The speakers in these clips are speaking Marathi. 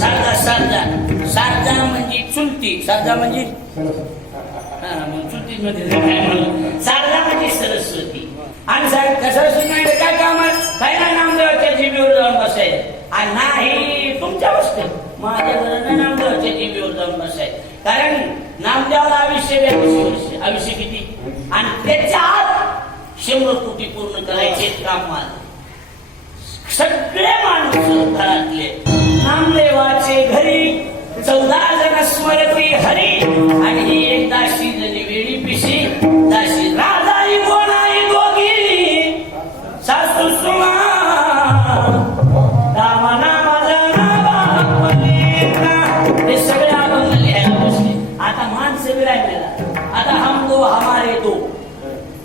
सारदा सारदा सारदा म्हणजे चुलती. सारदा म्हणजे? हा, मग सारदा म्हणजे सरस्वती. आणि सरस्वती म्हणजे काय काम काय ना नामदेवाच्या जीबीवर जाऊन बसायचं आणि नाही तुमच्या वस्तू. माझ्या घरानं नामदेवाच्या जीबीवर जाऊन बसायचं कारण नामदेवाला आयुष्य वर्ष. आयुष्य किती? आणि त्याच्या आत शंभर कोटी पूर्ण करायचे काम माझं. सगळे माणूस घरातले नामदेवाचे घरी चौदा जण स्मरती हरी. आणि ही एक दाशी जणी वेळी पिशी दाशी राजाई कोणाई दोघी सासू सुमा रामा नामाचा नावा हे सगळे लिहायला बसले. आता माणसं आता हम दो हमारे दो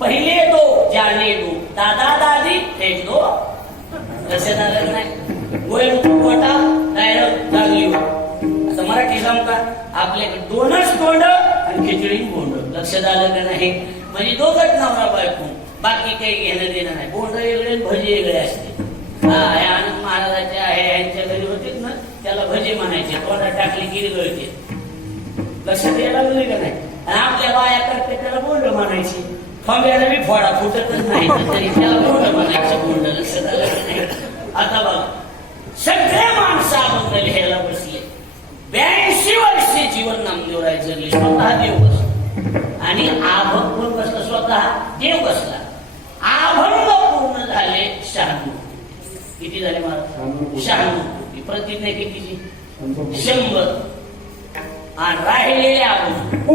पहिले दो जाने दो. दादा दादी हे दो तसे आलं नाही? आता का आपल्याकडे दोनच तोंड आणि खिचडी बोंड. लक्षात आलं का नाही? म्हणजे दोघच नवरा बायको. बाकी काही घेणं देणं नाही. बोंड वेगळे भजी वेगळे असते. हा हे आनंद महाराजाचे आहे यांच्या घरी होते ना त्याला भजी म्हणायचे. तोंडात टाकली की गळते. लक्षात यायला लागले का नाही? आणि आपल्या बाया करते त्याला बोंड म्हणायची. फंब्याला बी फोडा फुटतच नाही तरी त्याला बोंड म्हणायचं. बोंड लक्षात आलं नाही? आता बघा. सगळ्या माणसं आपण लिहायला जीवन नामदेवराय जगले स्वतः देव बसला. आणि कोण बसला स्वतः देव बसला. अभंग पूर्ण झाले शहाण्णव किती झाले मला शहाण्णव प्रतिज्ञा कितीची? शंभर. आणि राहिलेले अभंग